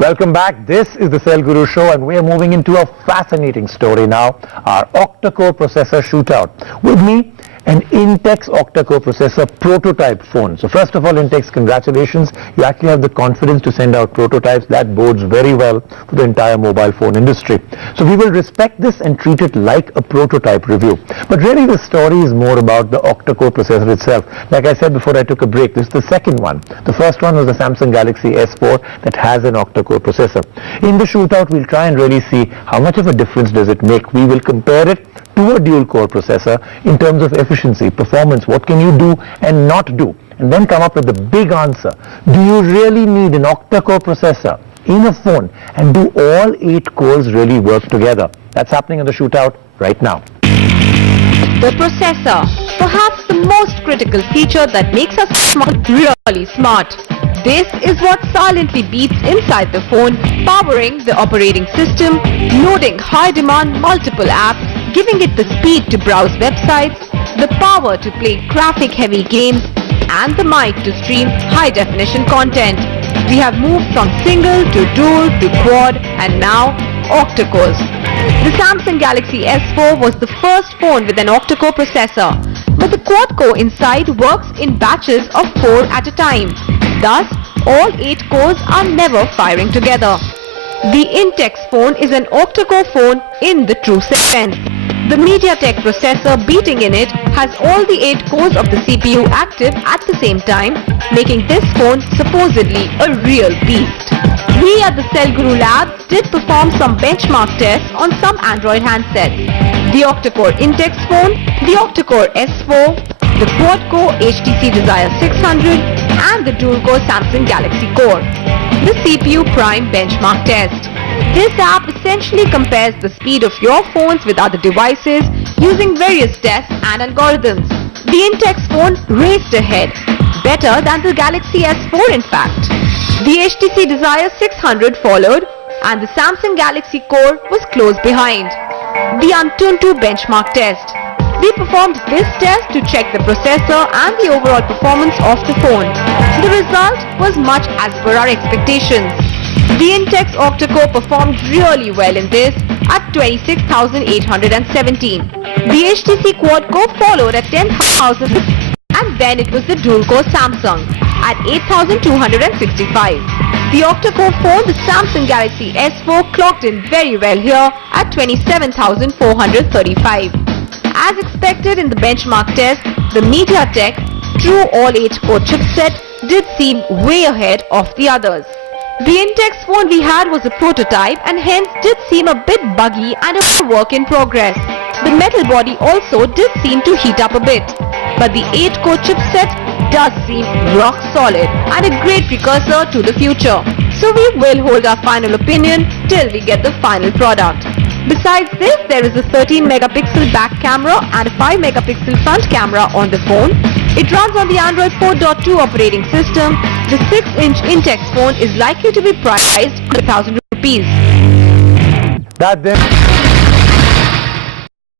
Welcome back. This is the Cell Guru Show and we are moving into a fascinating story now, our octa-core processor shootout. With me, an Intex octa-core processor prototype phone. So first of all, Intex, congratulations. You actually have the confidence to send out prototypes. That bodes very well for the entire mobile phone industry. So we will respect this and treat it like a prototype review. But really the story is more about the octa-core processor itself. Like I said before I took a break, this is the second one. The first one was the Samsung Galaxy S4 that has an octa-core processor. In the shootout, we'll try and really see how much of a difference does it make. We will compare it to a dual-core processor in terms of efficiency, performance, what can you do and not do, and then come up with the big answer. Do you really need an octa-core processor in a phone, and do all 8 cores really work together? That's happening in the shootout right now. The processor, perhaps the most critical feature that makes us smart, really smart. This is what silently beeps inside the phone, powering the operating system, loading high-demand multiple apps, giving it the speed to browse websites, the power to play graphic-heavy games, and the mic to stream high-definition content. We have moved from single to dual to quad and now octa-cores. The Samsung Galaxy S4 was the first phone with an octa-core processor, but the quad-core inside works in batches of 4 at a time. Thus, all 8 cores are never firing together. The Intex phone is an octa-core phone in the true sense. The MediaTek processor beating in it has all the 8 cores of the CPU active at the same time, making this phone supposedly a real beast. We at the Cell Guru Labs did perform some benchmark tests on some Android handsets. The octa-core Intex phone, the octa-core S4, the quad-core HTC Desire 600 and the dual-core Samsung Galaxy Core. The CPU Prime benchmark test. This app essentially compares the speed of your phones with other devices using various tests and algorithms. The Intex phone raced ahead, better than the Galaxy S4 in fact. The HTC Desire 600 followed and the Samsung Galaxy Core was close behind. The Antutu benchmark test. We performed this test to check the processor and the overall performance of the phone. The result was much as per our expectations. The Intex octa-core performed really well in this at 26,817. The HTC quad-core followed at 10,000 and then it was the dual-core Samsung at 8,265. The octa-core phone, the Samsung Galaxy S4, clocked in very well here at 27,435. As expected in the benchmark test, the MediaTek true all-8-core chipset did seem way ahead of the others. The Intex phone we had was a prototype and hence did seem a bit buggy and a work in progress. The metal body also did seem to heat up a bit. But the 8-core chipset does seem rock solid and a great precursor to the future. So we will hold our final opinion till we get the final product. Besides this, there is a 13 megapixel back camera and a 5 megapixel front camera on the phone. It runs on the Android 4.2 operating system. The 6-inch Intex phone is likely to be priced at 1,000 rupees. That then